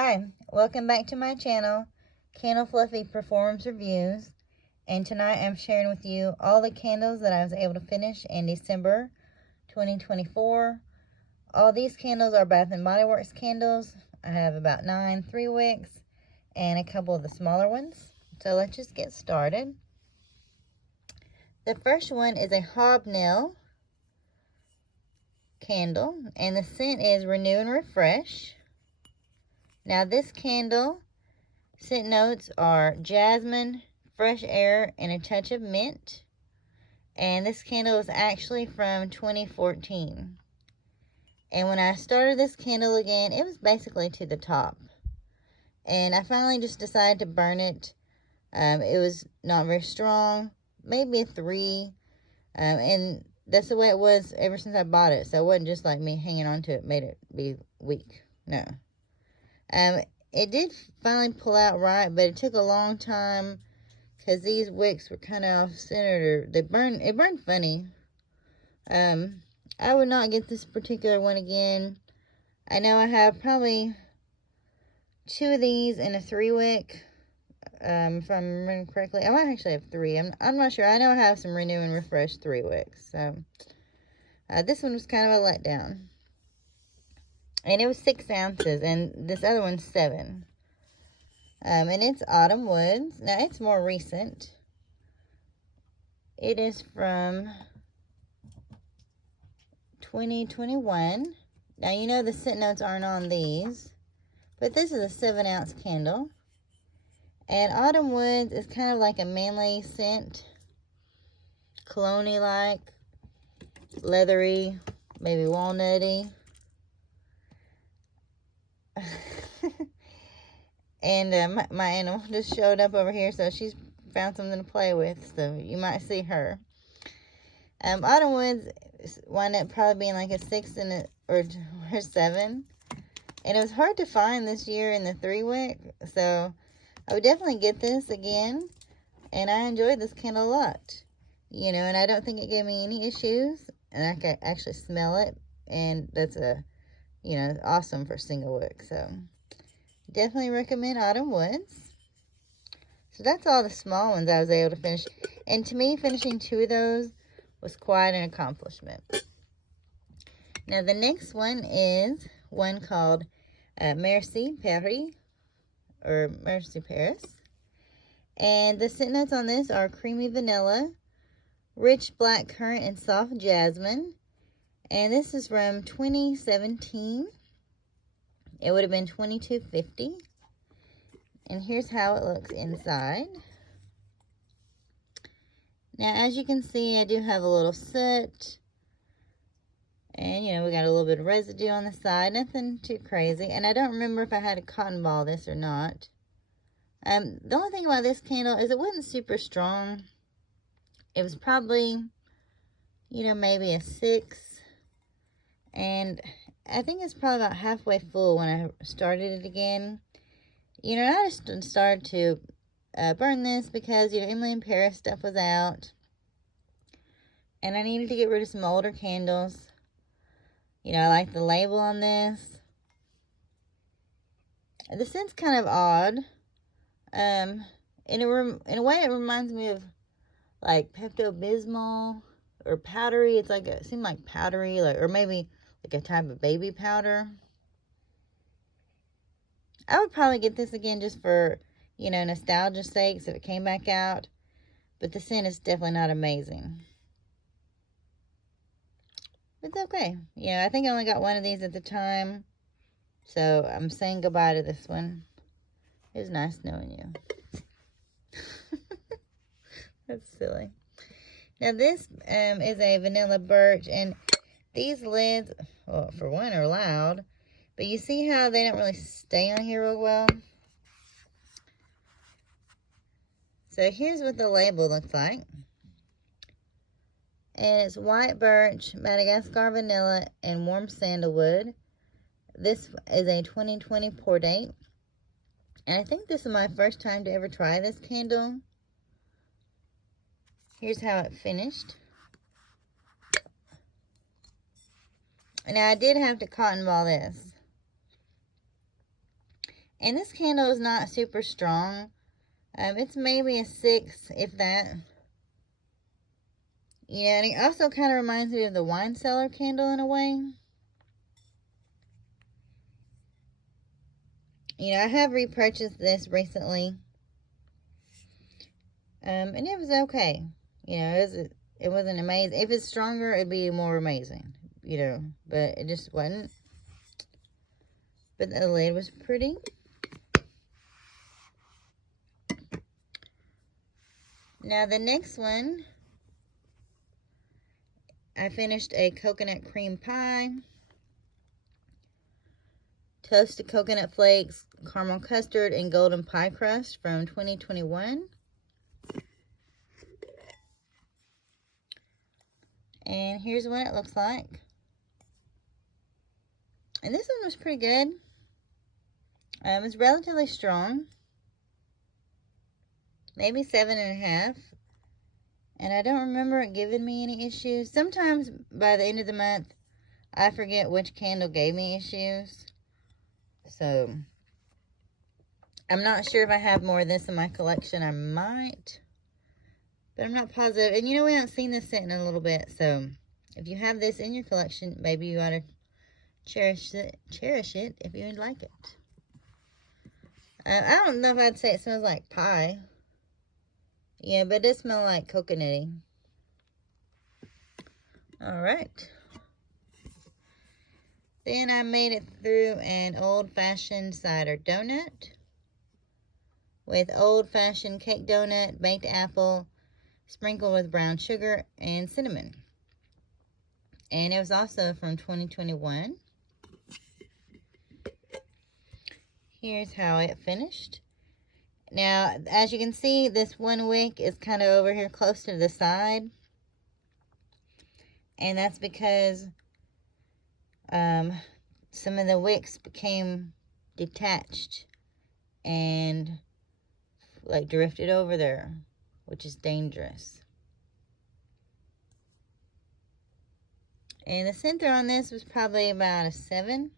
Hi, welcome back to my channel, Candle Fluffy Performs Reviews, and tonight I'm sharing with you all the candles that I was able to finish in December 2024. All these candles are Bath & Body Works candles. I have about 9 3-wicks and a couple of the smaller ones. So let's just get started. The first one is a hobnail candle, and the scent is Renew and Refresh. Now this candle scent notes are jasmine, fresh air, and a touch of mint. And this candle is actually from 2014. And when I started this candle again, it was basically to the top. And I finally just decided to burn it. It was not very strong, maybe a 3. And that's the way it was ever since I bought it. So it wasn't just like me hanging on to it made it be weak. No. It did finally pull out right, but it took a long time because these wicks were kind of off-centered. It burned funny. I would not get this particular one again. I know I have probably 2 of these and a 3-wick, if I'm remembering correctly. I might actually have 3. I'm not sure. I know I have some Renew and Refresh 3-wicks. So, this one was kind of a letdown. And it was 6 ounces, and this other one's 7. And it's Autumn Woods. Now, it's more recent. It is from 2021. Now, you know the scent notes aren't on these, but this is a 7-ounce candle. And Autumn Woods is kind of like a manly scent, cologne-like, leathery, maybe walnutty. And my animal just showed up over here, so she's found something to play with, so you might see her. Autumn Woods wound up probably being like a 6 or 7, and it was hard to find this year in the 3-wick, so I would definitely get this again, and I enjoyed this candle a lot, you know, and I don't think it gave me any issues, and I could actually smell it, and that's awesome for single wick, so definitely recommend Autumn Woods. So that's all the small ones I was able to finish. And to me, finishing 2 of those was quite an accomplishment. Now, the next one is one called Merci Paris, or Merci Paris. And the scent notes on this are creamy vanilla, rich black currant, and soft jasmine. And this is from 2017. It would have been $22.50. And here's how it looks inside. Now, as you can see, I do have a little soot. And, you know, we got a little bit of residue on the side. Nothing too crazy. And I don't remember if I had to cotton ball this or not. The only thing about this candle is it wasn't super strong. It was probably, you know, maybe a 6. And I think it's probably about halfway full when I started it again. You know, I just started to burn this because, you know, Emily in Paris stuff was out. And I needed to get rid of some older candles. You know, I like the label on this. The scent's kind of odd. In a way, it reminds me of, like, Pepto-Bismol or powdery. It's like, it seemed like powdery, like, or maybe like a type of baby powder. I would probably get this again just for, you know, nostalgia's sake, if it came back out. But the scent is definitely not amazing. It's okay. You know, I think I only got one of these at the time. So I'm saying goodbye to this one. It was nice knowing you. That's silly. Now this is a vanilla birch, and these lids, well, for one, are loud. But you see how they don't really stay on here real well? So here's what the label looks like. And it's white birch, Madagascar vanilla, and warm sandalwood. This is a 2020 pour date. And I think this is my first time to ever try this candle. Here's how it finished. Now, I did have to cotton ball this. And this candle is not super strong. It's maybe a 6, if that. Yeah, and it also kind of reminds me of the wine cellar candle in a way. You know, I have repurchased this recently. And it was okay. You know, it wasn't amazing. If it's stronger, it'd be more amazing. You know, but it just wasn't. But the lid was pretty. Now the next one, I finished a coconut cream pie, toasted coconut flakes, caramel custard, and golden pie crust from 2021. And here's what it looks like. And this one was pretty good. It's relatively strong. Maybe 7.5. And I don't remember it giving me any issues. Sometimes by the end of the month, I forget which candle gave me issues. So, I'm not sure if I have more of this in my collection. I might. But I'm not positive. And you know, we haven't seen this scent in a little bit. So, if you have this in your collection, maybe you ought to cherish it if you would like it. I don't know if I'd say it smells like pie. Yeah, but it smells like coconutty. Alright. Then I made it through an old-fashioned cider donut with old-fashioned cake donut, baked apple, sprinkled with brown sugar and cinnamon. And it was also from 2021. Here's how it finished. Now, as you can see, this one wick is kind of over here close to the side. And that's because some of the wicks became detached and like drifted over there, which is dangerous. And the center on this was probably about a 7,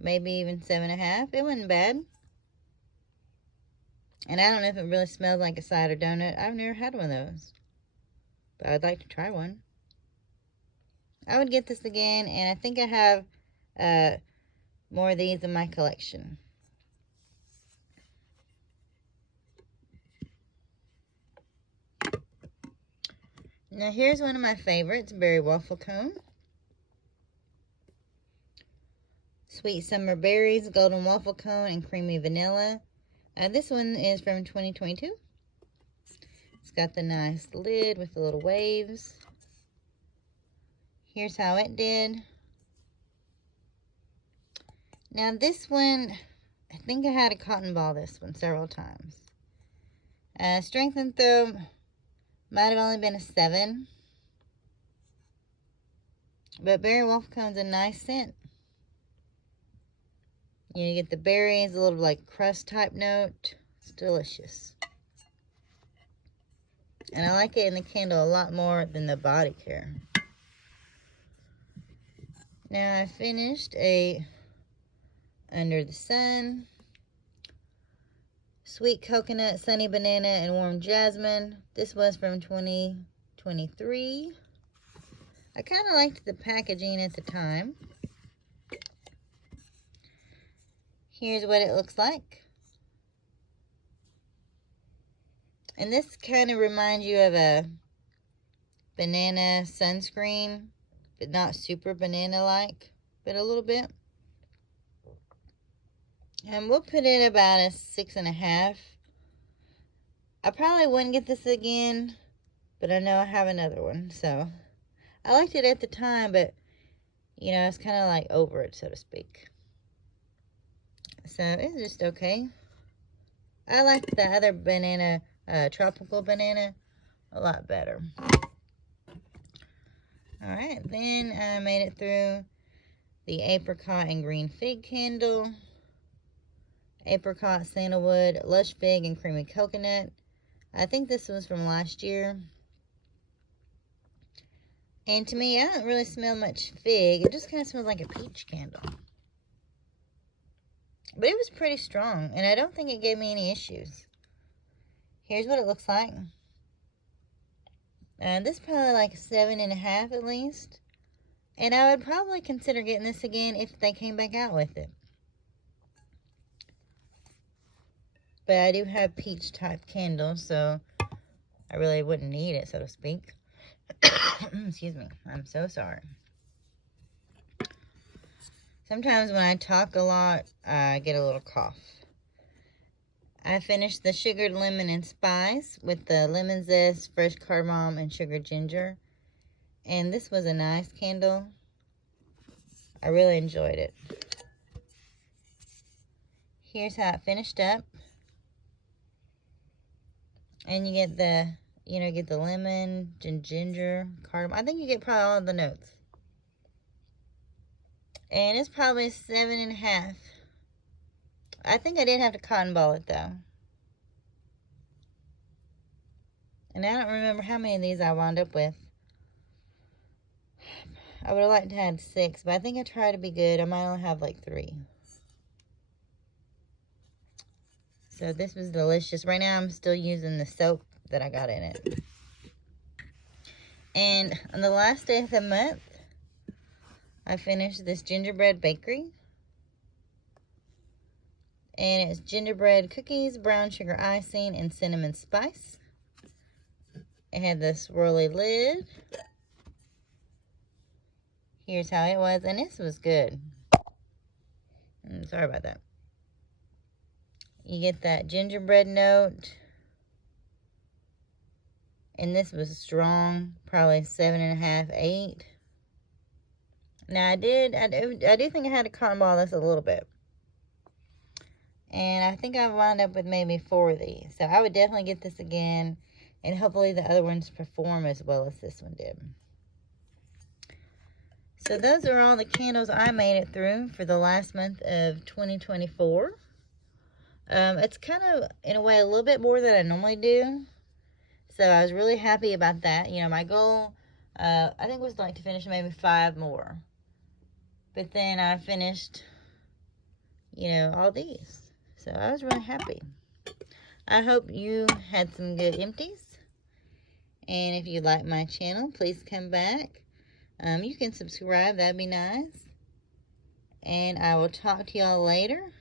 maybe even 7.5. It wasn't bad. And I don't know if it really smells like a cider donut. I've never had one of those. But I'd like to try one. I would get this again, and I think I have more of these in my collection. Now here's one of my favorites, berry waffle cone. Sweet summer berries, golden waffle cone, and creamy vanilla. This one is from 2022. It's got the nice lid with the little waves. Here's how it did. Now this one, I think I had to cotton ball this one several times. Strength and throw might have only been a 7. But berry waffle cone's a nice scent. You get the berries, a little like crust type note. It's delicious. And I like it in the candle a lot more than the body care. Now I finished a Under the Sun, sweet coconut, sunny banana, and warm jasmine. This was from 2023. I kind of liked the packaging at the time. Here's what it looks like. And this kind of reminds you of a banana sunscreen, but not super banana-like, but a little bit. And we'll put it about a 6.5. I probably wouldn't get this again, but I know I have another one, so I liked it at the time, but you know, it's kind of like over it, so to speak. So it's just okay. I like the other banana, tropical banana, a lot better. Alright, then I made it through the apricot and green fig candle, apricot, sandalwood, lush fig, and creamy coconut. I think this was from last year. And to me, I don't really smell much fig. It just kind of smells like a peach candle. But it was pretty strong, and I don't think it gave me any issues. Here's what it looks like. This is probably like a 7.5 at least. And I would probably consider getting this again if they came back out with it. But I do have peach type candles, so I really wouldn't need it, so to speak. Excuse me. I'm so sorry. Sometimes when I talk a lot, I get a little cough. I finished the sugared lemon and spice with the lemon zest, fresh cardamom, and sugared ginger. And this was a nice candle. I really enjoyed it. Here's how it finished up. And you get the, get the lemon, ginger, cardamom. I think you get probably all of the notes. And it's probably 7.5. I think I did have to cotton ball it though. And I don't remember how many of these I wound up with. I would have liked to have 6, but I think I tried to be good. I might only have like 3. So this was delicious. Right now I'm still using the soap that I got in it. And on the last day of the month, I finished this gingerbread bakery. And it's gingerbread cookies, brown sugar icing, and cinnamon spice. It had this swirly lid. Here's how it was, and this was good. Sorry about that. You get that gingerbread note. And this was strong, probably 7.5, 8. Now I do think I had to cotton ball this a little bit. And I think I wound up with maybe 4 of these. So I would definitely get this again. And hopefully the other ones perform as well as this one did. So those are all the candles I made it through for the last month of 2024. It's kind of, in a way, a little bit more than I normally do. So I was really happy about that. My goal, I think was like to finish maybe 5 more. But then I finished, all these. So I was really happy. I hope you had some good empties. And if you like my channel, please come back. You can subscribe. That'd be nice. And I will talk to y'all later.